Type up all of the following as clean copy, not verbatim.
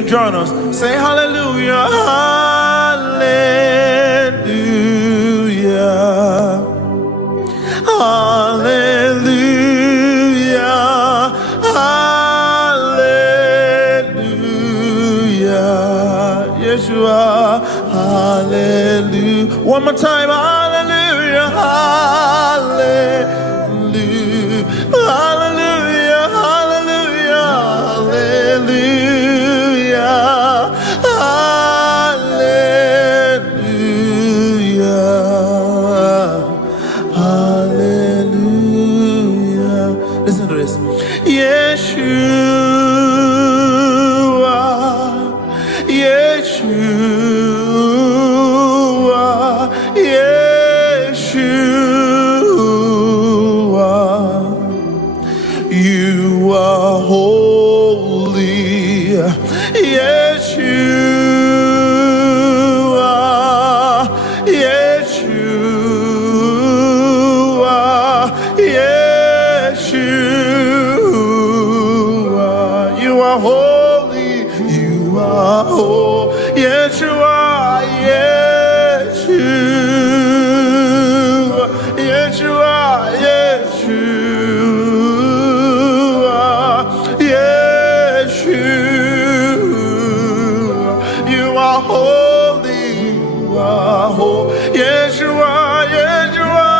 can join us. Say hallelujah, hallelujah, hallelujah, hallelujah, Yeshua, hallelujah. One more time, hallelujah, hallelujah, hallelujah, hallelujah, hallelujah, hallelujah. Listen to this. Yeshua, Yeshua, Yeshua, you are holy. Yeshua, Yeshua, Yeshua, you are holy. You are holy. Yeshua, Yeshua, Yeshua, Yeshua, you are holy. You are holy. Yeshua, Yeshua,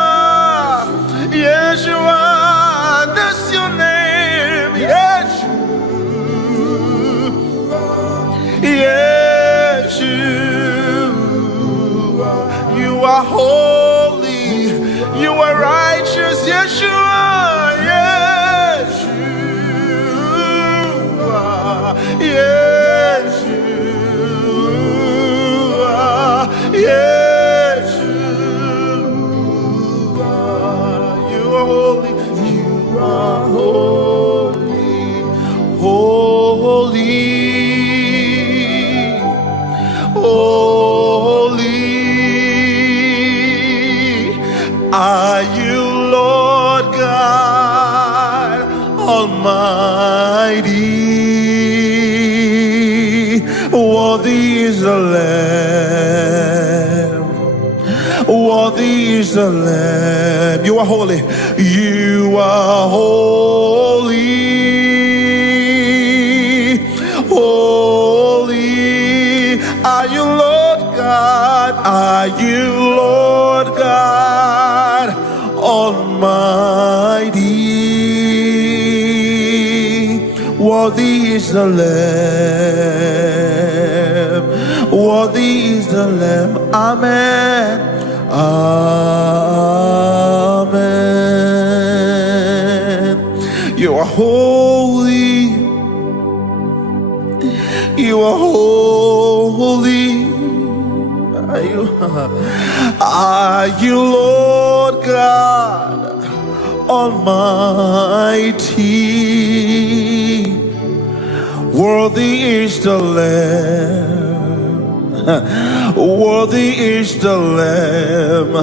Yeshua, that's your name. Yeshua, Yeshua, you are holy. You are righteous. Yeshua, Yeshua, Yeshua, Yeshua, you are holy. You are holy, holy, holy are you, Lord God Almighty. Worthy is the Lamb. Worthy is the Lamb. You are holy. You are holy. Holy are you, Lord God. Are you, Lord God Almighty. Worthy is the Lamb. Worthy is the Lamb. Amen. Amen. You are holy. You are holy. Are you Lord God Almighty? Worthy is the Lamb. Worthy is the Lamb.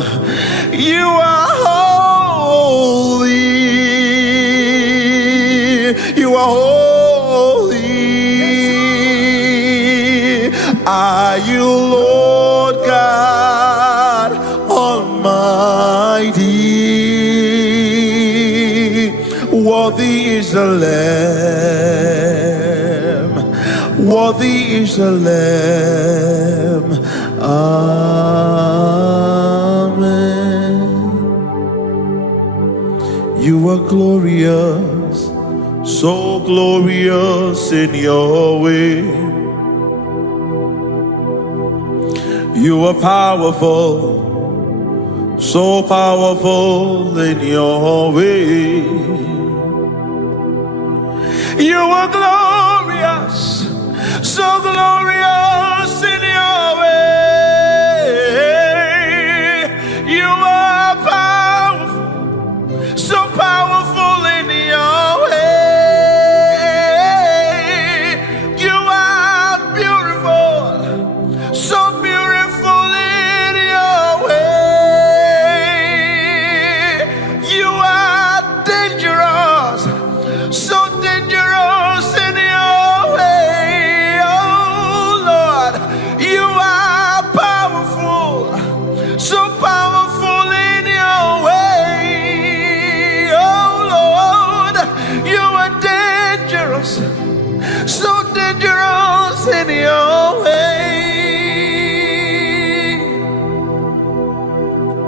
You are holy. You are holy. Are you Lord God Almighty? Worthy is the Lamb. Worthy is the Lamb. Amen. You are glorious, so glorious in your way. You are powerful, so powerful in your way. You are glorious, so glorious in your way. You are powerful, so powerful in your way. You are beautiful, so beautiful in your way. You are dangerous, so dangerous in your way. Oh,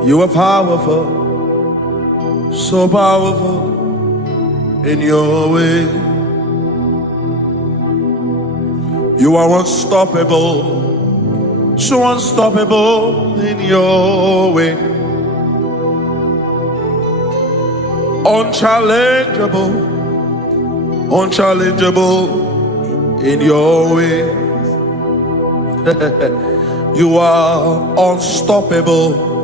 You are powerful, so powerful in your way. You are unstoppable, so unstoppable in your way. Unchallengeable, unchallengeable in your way. You are unstoppable,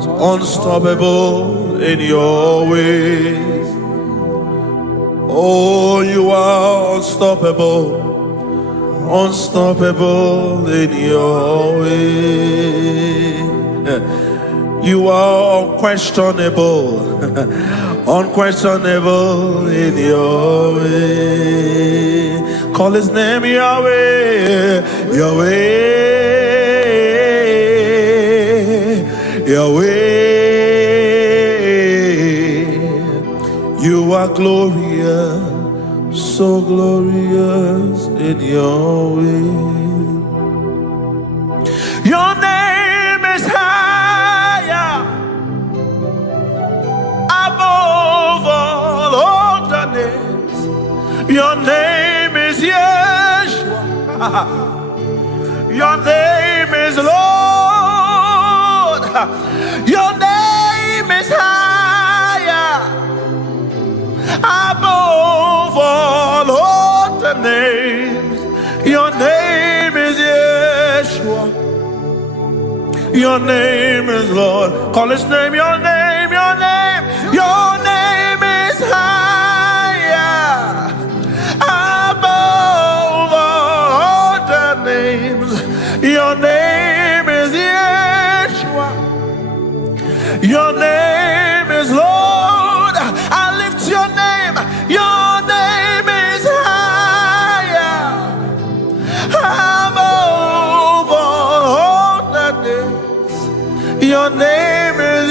unstoppable in your ways. Oh, you are unstoppable, unstoppable in your way. You are unquestionable, unquestionable in your way. Call his name Yahweh, Yahweh, Yahweh. You are glorious, so glorious in your way. Your name is higher above all other names. Your name is Yeshua. Your name is Lord. Your name is higher above all other names. Your name is Yeshua. Your name is Lord. Call his name, your name, your name. Your name is higher above all other names. Your name is Yeshua. Your name is Lord. I lift your name. Your name is higher above all other names. Your name is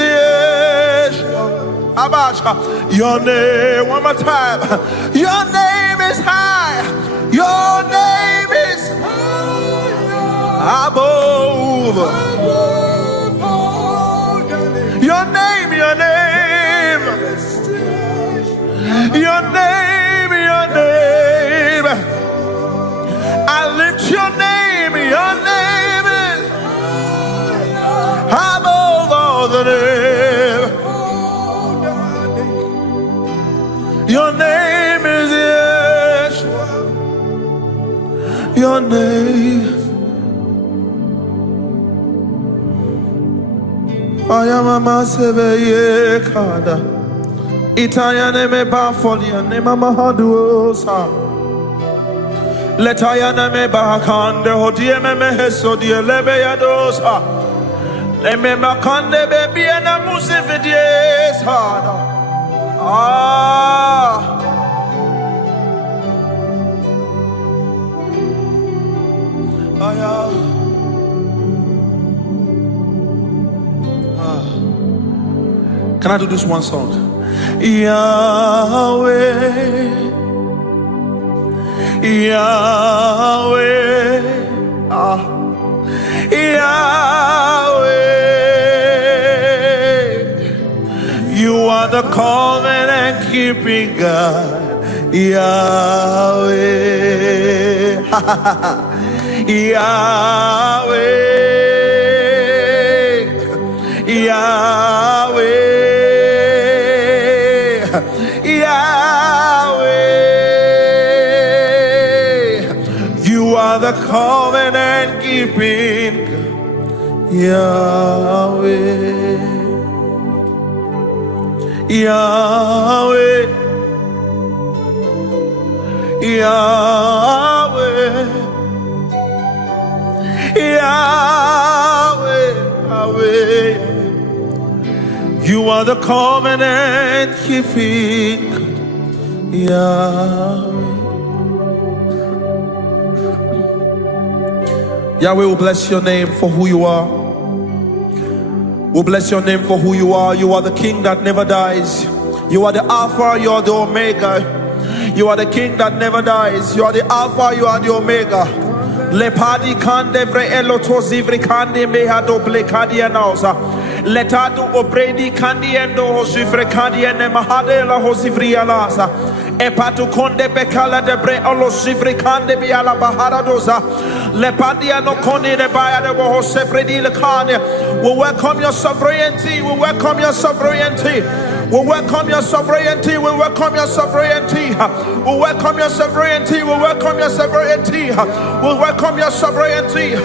Yeshua. Abasha. Your name, one more time. Your name is high. Your name is above. Your name, your name. Your name, your name. I lift your name. Your name is above all the name. Your name is Yeshua. Your name. I am a massive Kada. Italian me bafolia ne mama haduosa. Letayana me bahakande hodie me meheso die lebeyadosa. Le me makande baby and a musifidies hada. Ah. Aya. Can I do this one song? Yahweh, Yahweh, Yahweh. You are the covenant keeping God. Yahweh, Yahweh, Yahweh. Yahweh, you are the covenant keeping Yahweh, Yahweh, Yahweh, Yahweh, Yahweh. You are the covenant keeping Yahweh. Yahweh will bless your name for who you are. We'll bless your name for who you are. You are the King that never dies. You are the Alpha, you are the Omega. You are the King that never dies. You are the Alpha, you are the Omega. Lepadi kande vre eloto zivri kande meha doble kadi anausa. Letado obredi candiendo hosifre candiene mahadela hosifria lasa. Epato conde becala de bre olosifri cande biala baharadosa. Lepadia no conde de baya de hosifredi le cane. We welcome your sovereignty. We welcome your sovereignty. We welcome your sovereignty. We welcome your sovereignty. We welcome your sovereignty. We welcome your sovereignty. We welcome your sovereignty.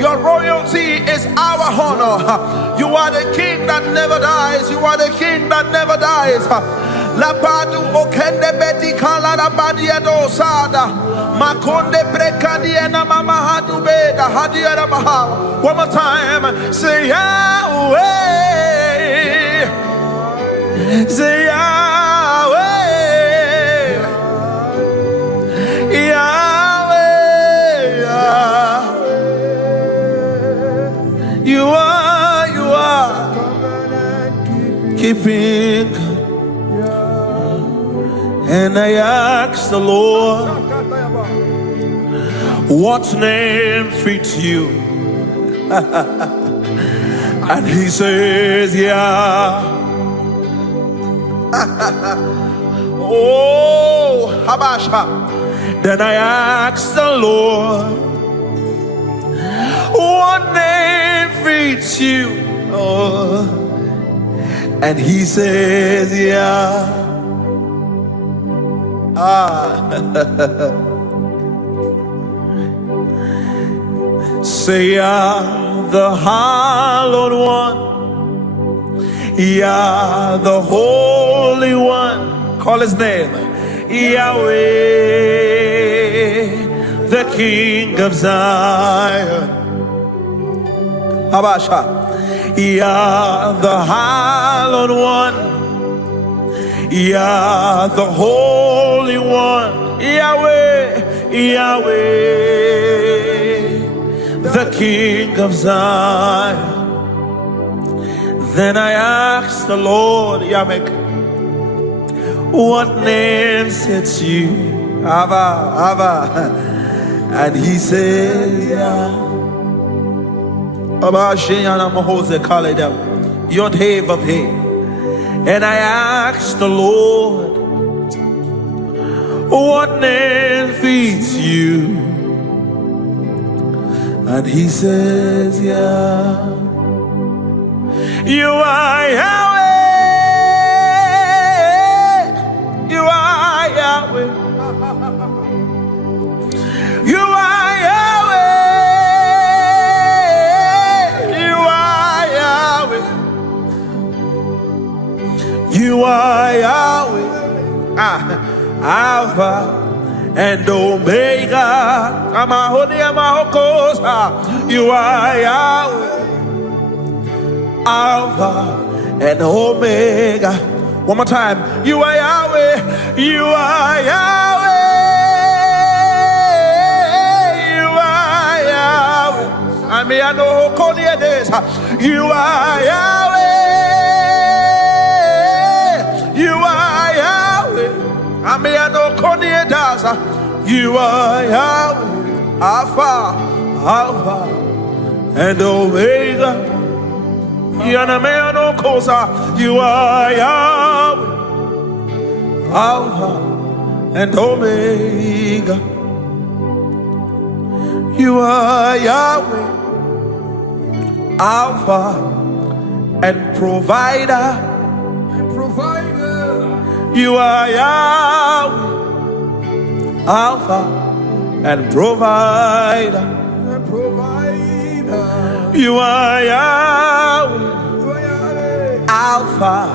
Your royalty is our honor. You are the king that never dies. You are the king that never dies. Labadu okende beti kala la badia do sada. Makonde brekadiena mama hadu beda hadiera baha. One more time. Say Yahweh. Say Yahweh, Yahweh, Yahweh. You are keeping. And I asked the Lord, what name fits you? And he says, yeah. Oh, Habasha. Then I asked the Lord, what name fits you? Oh, and he says, yeah. Say, yeah, the hallowed one. Yah, the Holy One, call his name, Yahweh, the King of Zion. Habasha, Yah, the Hallowed One, Yah, the Holy One, Yahweh, Yahweh, the King of Zion. Then I asked the Lord, Yamek, what name fits you? Abba. And he said, yeah. Abba Sheyana Mahose Kaleda, Yod He Vav He. And I asked the Lord, what name fits you? And he says, yeah. You are Yahweh. You are Yahweh. You are Yahweh. You are Yahweh. You are Yahweh. Alpha and Omega. You are Yahweh. Alpha and Omega. One more time. You are Yahweh. You are Yahweh. You are Yahweh. I mean, I know how it is. You are Yahweh. You are Yahweh. I mean, I know how it is. You are Yahweh. Alpha and Omega. You are Yahweh, Alpha and Omega. You are Yahweh, Alpha and Provider. You are Yahweh, Alpha and Provider. You are Yahweh, Alpha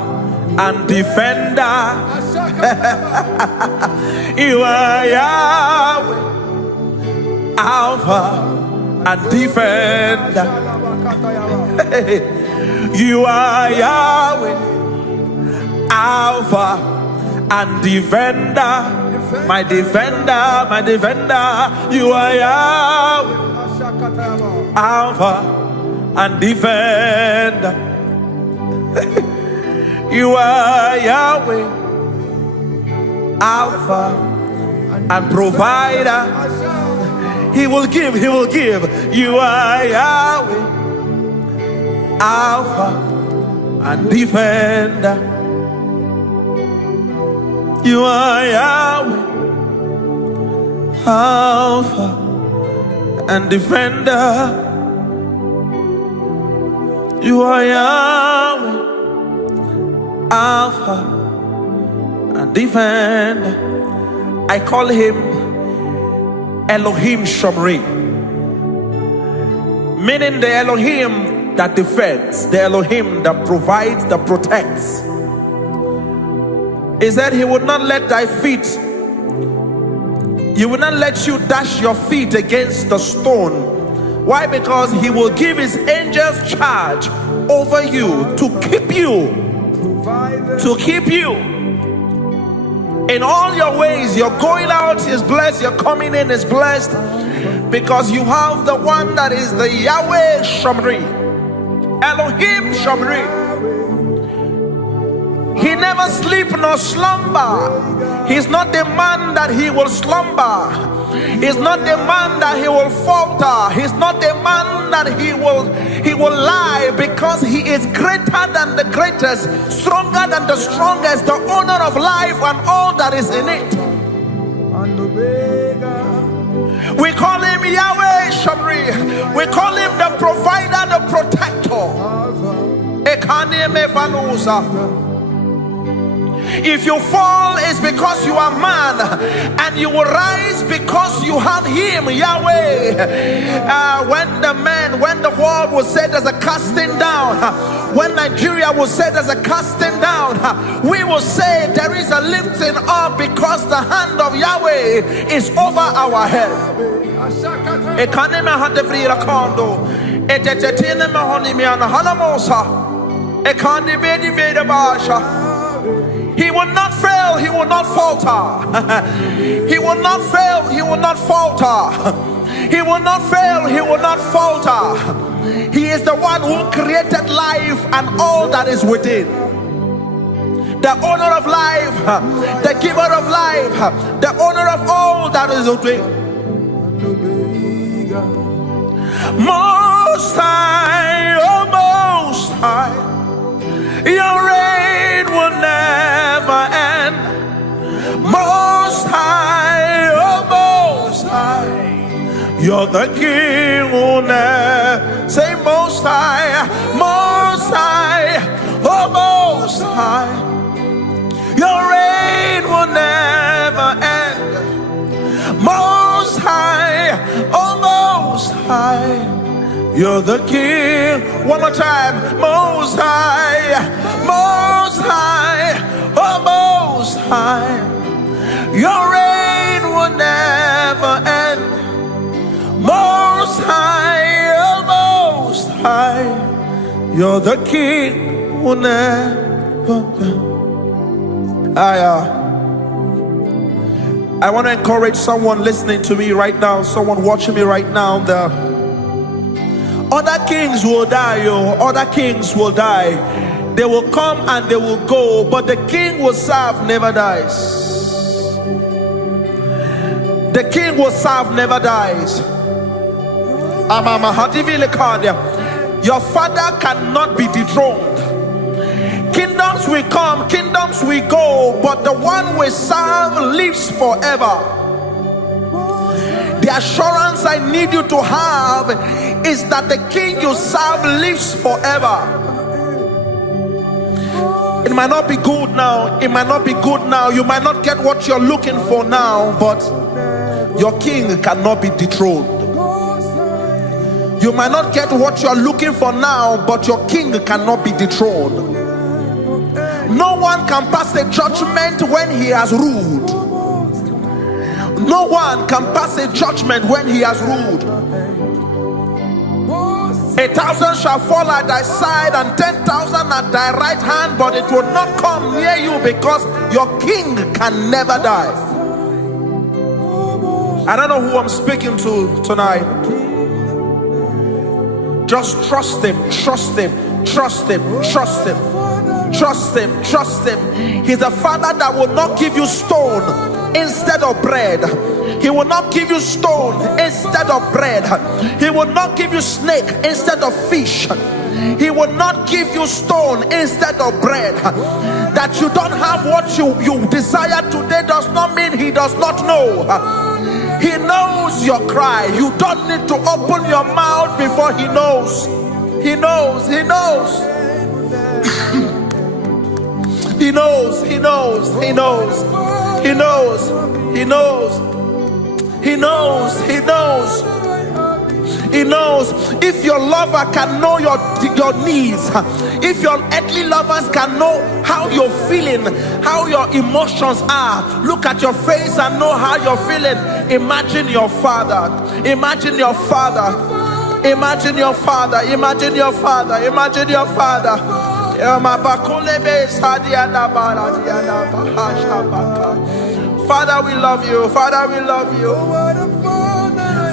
and Defender. You are Yahweh, Alpha and Defender. You are Yahweh, Alpha and Defender. My defender, my defender. You are Yahweh, Alpha and Defender. You are Yahweh, Alpha and Provider. He will give, He will give. You are Yahweh, Alpha and defender. You are Yahweh, Alpha and defender. You are Yahweh, Alpha and defender. I call him Elohim Shomri, meaning the Elohim that defends, the Elohim that provides, that protects. He said he would not let thy feet, he will not let you dash your feet against the stone. Why? Because he will give his angels charge over you to keep you, in all your ways. Your going out is blessed, your coming in is blessed, because you have the one that is the Yahweh Shomri, Elohim Shomri. He never sleep nor slumber. He's not the man that he will slumber. He's not the man that he will falter. He's not the man that he will lie, because he is greater than the greatest, stronger than the strongest, the owner of life and all that is in it. We call him Yahweh Shomri. We call him the provider, the protector. If you fall, it's because you are man, and you will rise because you have him, Yahweh. When the world will say there's a casting down, when Nigeria will say there's a casting down, we will say there is a lifting up, because the hand of Yahweh is over our head. He will not fail, he will not falter. He will not fail, he will not falter. He will not fail, he will not falter. He is the one who created life and all that is within. The owner of life, the giver of life, the owner of all that is within. Most High, oh Most High, your reign will never end. Most High, oh Most High, you're the King who never. Say Most High, oh Most High, your reign will never end. Most High, oh Most High, you're the King. One more time. Most High, oh Most High, your reign will never end. Most High, oh Most High, you're the King who will never end. I want to encourage someone listening to me right now, someone watching me right now. The other kings will die, other kings will die. They will come and they will go, but the king will serve never dies. The king will serve never dies. Your father cannot be dethroned. Kingdoms will come, kingdoms will go, but the one we serve lives forever. The assurance I need you to have is that the king you serve lives forever. It might not be good now, it might not be good now, you might not get what you're looking for now, but your king cannot be dethroned. You might not get what you're looking for now, but your king cannot be dethroned. No one can pass a judgment when he has ruled. No one can pass a judgment when he has ruled. 1,000 shall fall at thy side and 10,000 at thy right hand, but it will not come near you, because your king can never die. I don't know who I'm speaking to tonight. Just trust him, trust him, trust him, trust him, trust him, trust him. He's a father that will not give you stone instead of bread. He will not give you stone instead of bread. He will not give you snake instead of fish. He will not give you stone instead of bread. That you don't have what you desire today does not mean he does not know. He knows your cry. You don't need to open your mouth before he knows. He knows. He knows. He knows. He knows. He knows. He knows. He knows. He knows. He knows. He knows. If your lover can know your needs, if your earthly lovers can know how you're feeling, how your emotions are, look at your face and know how you're feeling. Imagine your father. Imagine your father. Imagine your father. Imagine your father. Imagine your father. Father, we love you. Father, we love you.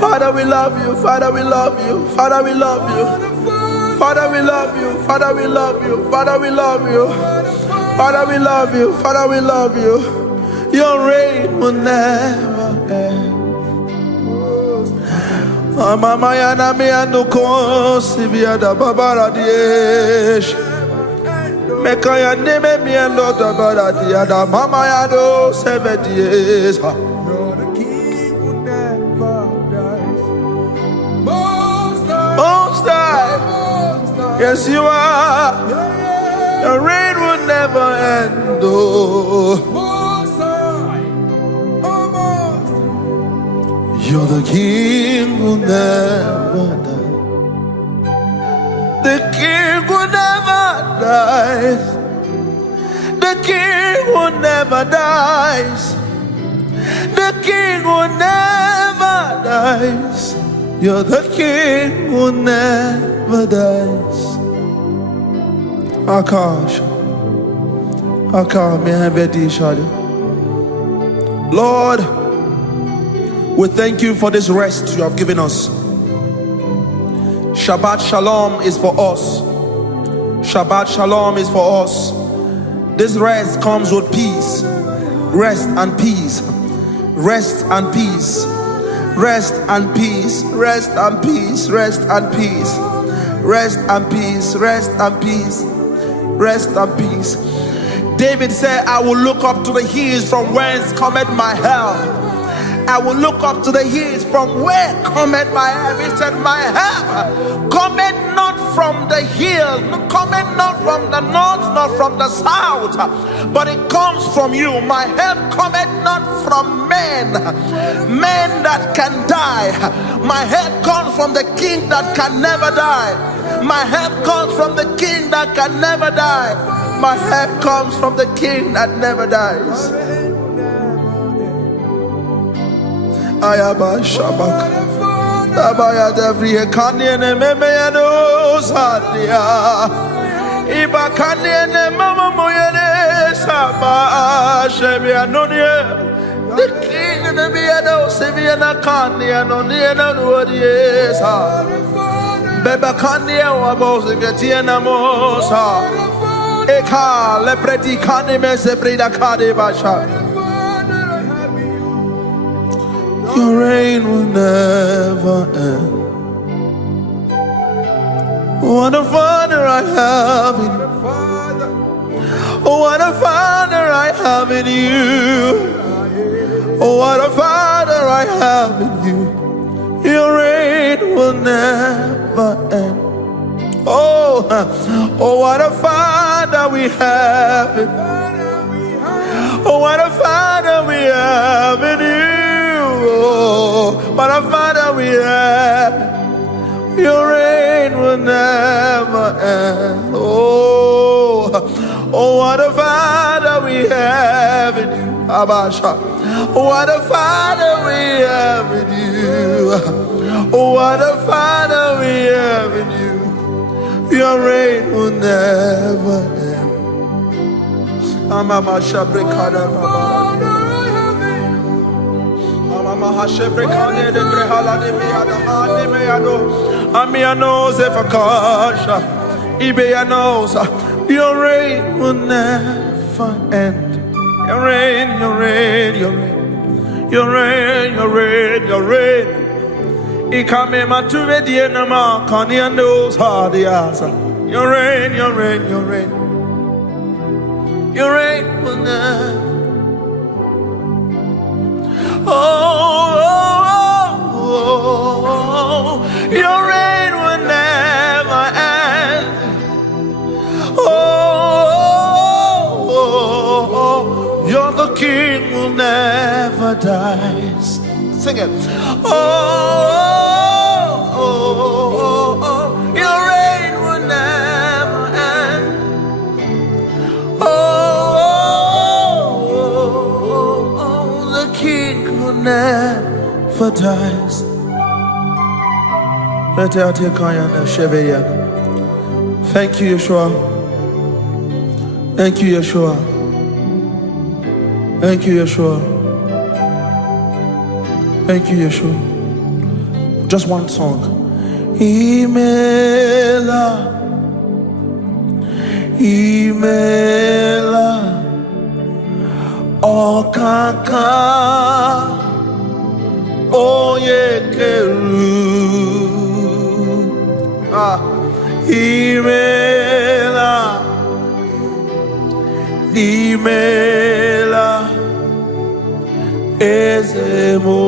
Father, we love you. Father, we love you. Father, we love you. Father, we love you. Father, we love you. Father, we love you. Father, we love you. Father, we love you. Your reign will never end. Mama yana me anuko sibia da babara diesh. Meka ya neme me ando da babara dia da mama ya do 7 years. You're the king who never dies. Most high. Yes you are. Your reign will never end. Oh. You're the king who never dies. The king who never dies. The king who never dies. The king who never dies. You're the king who never dies. Akash. Akash, may I have a shadow. Lord, we thank you for this rest you have given us. Shabbat Shalom is for us. Shabbat Shalom is for us. This rest comes with peace. Rest and peace. Rest and peace. Rest and peace. Rest and peace. Rest and peace. Rest and peace. Rest and peace. Rest and peace. David said, I will look up to the hills from whence cometh my help. I will look up to the hills from where cometh my help. He said, my help cometh not from the hill, cometh not from the north, not from the south, but it comes from you. My help cometh not from men that can die. My help comes from the King that can never die. My help comes from the King that can never die. My help comes from the King that never dies. Ayaba Shabbat. Abaya devriye kanyene memeyano sadia. Iba kanyene mama moyene saba shebianonie. The king and the biano seviana kanyano niana nuodiesa. Beba kanya wabos getiana mosa. Eka lepreti kanime sevrida kade basha. Your reign will never end. What a father I have in you. Oh, what a father I have in you. Oh, what a father I have in you. Your reign will never end. Oh, oh, what a father we have in you. Oh, what a father we have in you. Oh, what a father we have. Your reign will never end. Oh, oh, what a father we have in you. Abasha. What a father we have in you. Oh, what a father we have in you. Your reign will never end. Amama Shabrekada Baba. Amama Shebrekane de Brehala de Meada de Meado. Amiano Zefakasha. Ibeanosa. Your reign will never end. Your reign, your reign, your reign. You reign, you reign, you reign. Ikame matuve dienama kani andos hadiasa. You reign, you reign, you reign. You reign will never. Oh, oh, oh, oh. Your reign will never end. Oh, oh, oh, you're the King who never dies. Sing it. Oh, oh, oh, oh, your reign will never end. Oh, oh, oh, oh, the King who never dies. Thank you, Yeshua. Thank you, Yeshua. Thank you, Yeshua. Thank you, Yeshua. Just one song. Imela, Imela, Okaka, Oyekeru. Imela, Imela, Ezemo.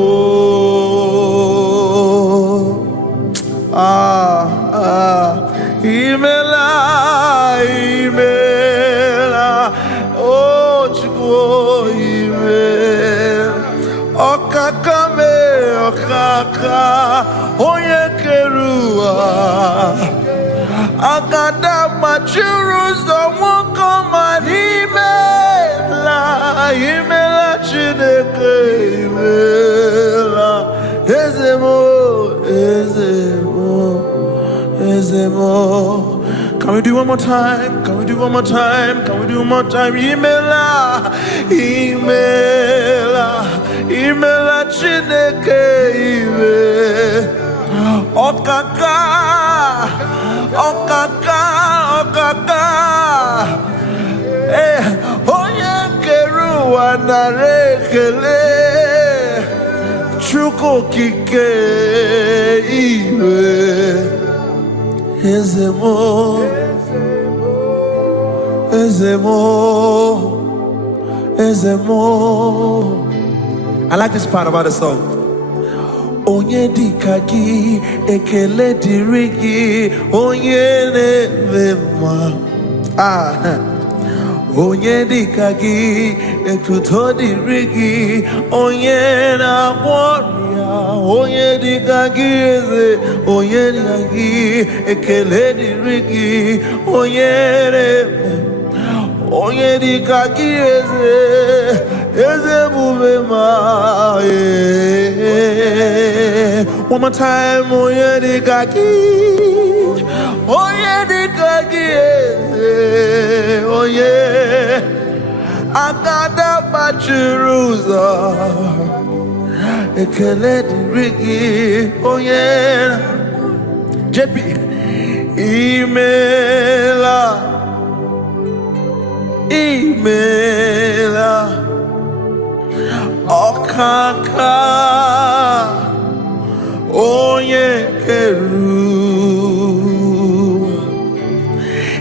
Imela, Imela, oh Chukwu, Imela, Okakame, Okaka, Oyekerua. Agada machurus don't walk on my imela, imela chineke, imela, ezemo, ezemo, ezemo. Can we do one more time? Can we do one more time? Can we do one more time? Imela, imela, imela chineke, imela. Okaka, okaka, okaka. Oye keruwa na rekele. Chuko kike iwe. Ezemo, ezemo, ezemo. I like this part about the song. Onye dikagi ekele dirigi onye nevema onye dikagi etuto dirigi onye na warrior onye dikagi eze onye dikagi ekele dirigi onye nevema onye dikagi eze bubema. One more time, oye dikagi, oye dikagi, oye agada bachuruza, ekele dirigi, oye JP, imela, imela, okaka. Oye keru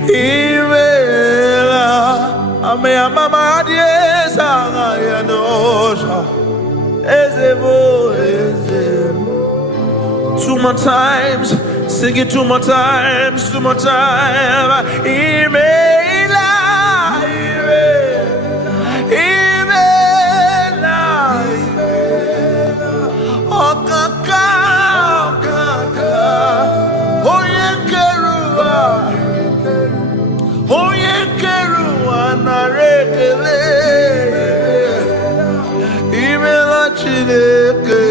Imela Ame amama adiesa Yanosha Ezebo Ezebo. Two more times. Sing it two more times. Two more times. Imela Imela Okaka narekele imela chineke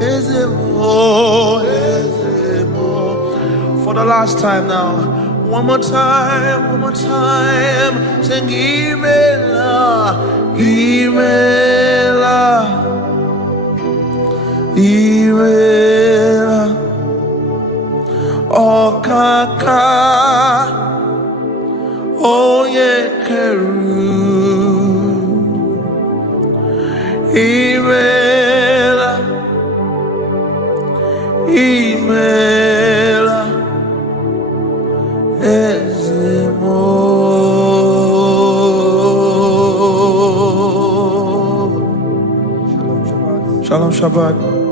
ezemo ezemo. For the last time now, one more time, sing imela imela imela okaka oye keru Imela, Imela, Ezemo. Shalom Shabbat. Shalom Shabbat.